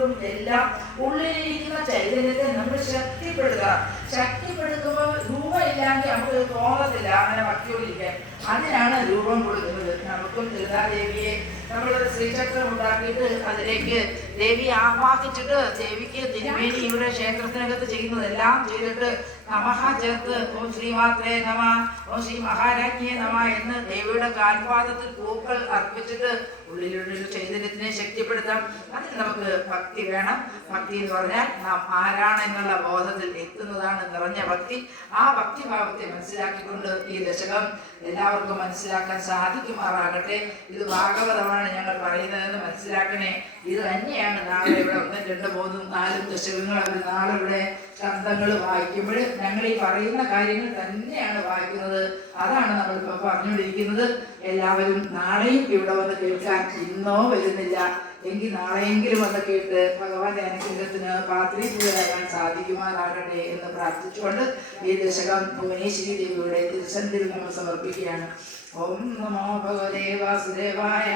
കൊണ്ടും എല്ലാം ഉള്ളിലിരിക്കുന്ന ചൈതന്യത്തെ നമ്മൾ ശക്തിപ്പെടുത്തുമ്പോൾ രൂപം ഇല്ലാങ്കിൽ നമുക്ക് തോന്നത്തില്ല അങ്ങനെ ഭക്തിയോടിരിക്കാൻ. അതിനാണ് രൂപം കൊടുക്കുന്നത്. നമുക്കും ലളിതാദേവിയെ നമ്മൾ ശ്രീചക്രം ഉണ്ടാക്കിയിട്ട് അതിലേക്ക് ദേവിയെ ആഹ്വാനിച്ചിട്ട് ദേവിക്ക് തിരുമേനി ഇവിടെ ക്ഷേത്രത്തിനകത്ത് ചെയ്യുന്നതെല്ലാം ചെയ്തിട്ട് നമഃ ചേർത്ത് ഓം ശ്രീമാത്രേ നമ, ഓം ശ്രീ മഹാരാജ്ഞിയെ നമ എന്ന് ദേവിയുടെ കാൽപാദത്തിൽ പൂക്കൾ അർപ്പിച്ചിട്ട് ഉള്ളിലുള്ള ചൈതന്യത്തിനെ ശക്തിപ്പെടുത്താം. അതിന് നമുക്ക് ഭക്തി വേണം. ഭക്തി എന്ന് പറഞ്ഞാൽ നാം ആരാണെന്നുള്ള ബോധത്തിൽ എത്തുന്നതാണ് നിറഞ്ഞ ഭക്തി. ആ ഭക്തിഭാവത്തെ മനസ്സിലാക്കിക്കൊണ്ട് ഈ ദശകം എല്ലാവർക്കും മനസ്സിലാക്കാൻ സാധിക്കുമാറാകട്ടെ. ഇത് ഭാഗവതമാണ് ഞങ്ങൾ പറയുന്നതെന്ന് മനസ്സിലാക്കണേ. ഇത് തന്നെയാണ് നാളെ ഇവിടെ 1, 2, 3, 4 ദശകങ്ങൾ അവർ നാളെ ഇവിടെ ശബ്ദങ്ങൾ വായിക്കുമ്പോൾ ഞങ്ങൾ ഈ പറയുന്ന കാര്യങ്ങൾ തന്നെയാണ് വായിക്കുന്നത്. അതാണ് നമ്മളിപ്പോൾ പറഞ്ഞുകൊണ്ടിരിക്കുന്നത്. എല്ലാവരും നാളെയും ഇവിടെ വന്ന് കേൾക്കാൻ ഇന്നോ വരുന്നില്ല എങ്കിൽ നാളെയെങ്കിലും വന്ന് കേട്ട് ഭഗവാന്റെ അനുഗ്രഹത്തിന് പാത്രീഭൂതരാകാൻ സാധിക്കുമാറാകട്ടെ എന്ന് പ്രാർത്ഥിച്ചുകൊണ്ട് ഈ ദശകം ഭുവനേശ്വരി ദേവിയുടെ തിരുസന്നിധിയിൽ നമ്മൾ സമർപ്പിക്കുകയാണ്. ഓം നമോ ഭഗവതേ വാസുദേവായ.